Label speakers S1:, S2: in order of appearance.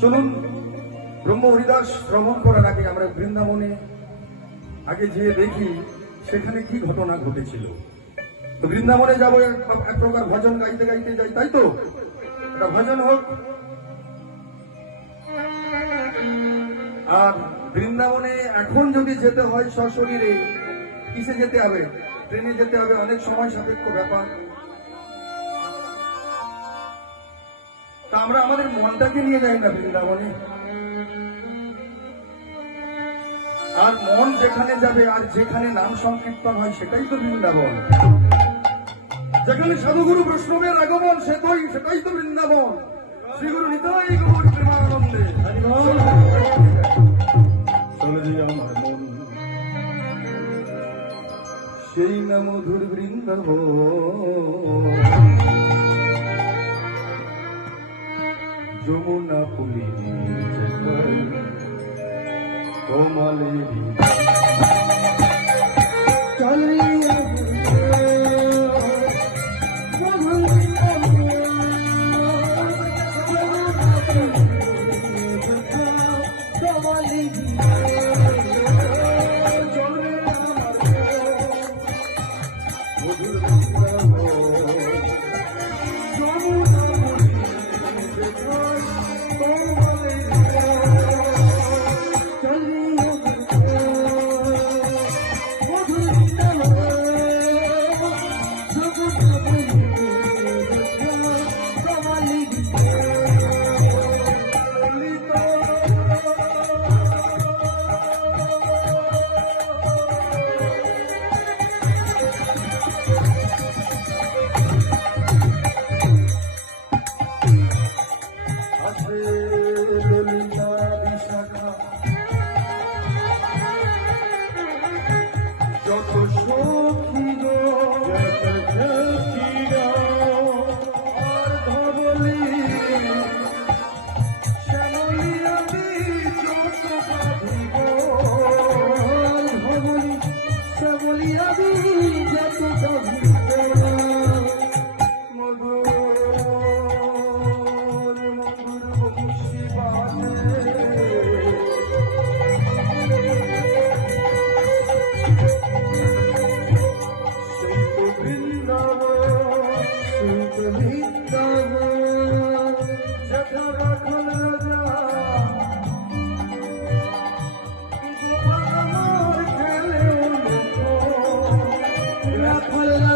S1: চলুন, ব্রহ্ম হরিদাস ভ্রমণ করার আগে আমরা বৃন্দাবনে আগে যেয়ে দেখি সেখানে কি ঘটনা ঘটেছিল। তো বৃন্দাবনে যাব, এক প্রকার ভজন গাইতে গাইতে যাই, তাই তো? এটা ভজন হোক। আর বৃন্দাবনে এখন যদি যেতে হয় সশরীরে, কিসে যেতে হবে? ট্রেনে যেতে হবে, অনেক সময় সাপেক্ষ ব্যাপার। আমরা আমাদের মনটাকে নিয়ে যাই না বৃন্দাবনে। আর মন যেখানে যাবে আর যেখানে নাম সংকীর্তন হয় সেটাই তো বৃন্দাবন। যেখানে সাধুগুরু বৈষ্ণবের আগমন সেটাই সেটাই তো বৃন্দাবন। শ্রীগুরু নিতাই প্রেমানন্দে। মন। সেই না মধুর বৃন্দাবন। যমুনা পুলিনী কমালেরি আছে